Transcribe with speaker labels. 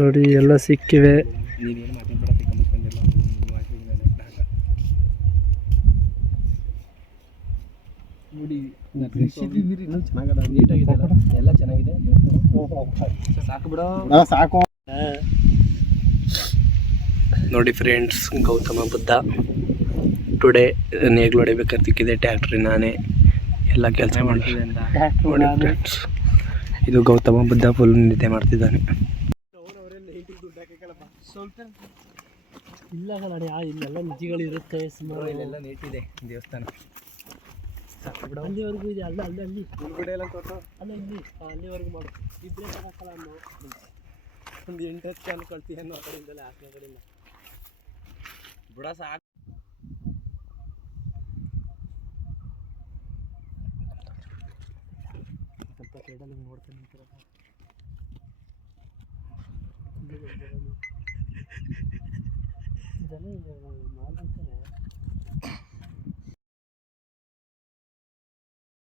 Speaker 1: ನೋಡಿ ಎಲ್ಲ ಸಿಕ್ಕಿವೆ.
Speaker 2: ನೋಡಿ ಇನ್ನೂ ಚೆನ್ನಾಗದ ನೀಟಾಗಿದೆ ಎಲ್ಲ ಚೆನ್ನಾಗಿದೆ. ಸಾಕು ಬಿಡೋ.
Speaker 3: ಸಾಕು.
Speaker 1: ನೋಡಿ ಫ್ರೆಂಡ್ಸ್ ಗೌತಮ ಬುದ್ಧ. ಟುಡೇ ನೇಗ್ಲು ಹೊಡಿಬೇಕಾದ್ರೆ ಟ್ಯಾಕ್ಟ್ರಿ ನಾನೇ. ಎಲ್ಲ ಕೆಲಸ ಮಾಡ್ತಿದ್ದೆ ನೋಡಿ ಫ್ರೆಂಡ್ಸ್ ಇದು ಗೌತಮ ಬುದ್ಧ ಫುಲ್ ನಿದ್ದೆ ಮಾಡ್ತಿದ್ದಾನೆ. ಇಲ್ಲ ಕನ್ನಡಿ ಇಲ್ಲೆಲ್ಲ ನಿಧಿಗಳು ಇರುತ್ತೆ ಸುಮಾರು
Speaker 2: ಇಲ್ಲೆಲ್ಲ ನೀಟಿದೆ ದೇವಸ್ಥಾನ
Speaker 1: ಅಲ್ಲಿವರೆಗೂ ಇದೆ ಅಲ್ಲ ಅಲ್ಲಿ ಅಲ್ಲಿ
Speaker 2: ಉಳ್ಗಡೆ ಎಲ್ಲ ಕೊಟ್ಟು
Speaker 1: ಅಲ್ಲ ಇಲ್ಲಿ ಅಲ್ಲಿವರೆಗೂ ಮಾಡು ಇದ್ರೆ ಅನ್ನೋ
Speaker 2: ಒಂದು ಎಂಟು ಕಾಲು ಕಳ್ತಿ ಅನ್ನೋ ಆ ಕಡೆಯಿಂದಲೇ ಆಚೆ ಕಡೆಯಿಂದ ಬಿಡ ಸಾಕು
Speaker 1: ಸೈಡಲ್ಲಿ ನೋಡ್ತಾನೆ ನಿಂತಿರೋ ಜನ ಮಾಡ್ಬೇಕಾರೆ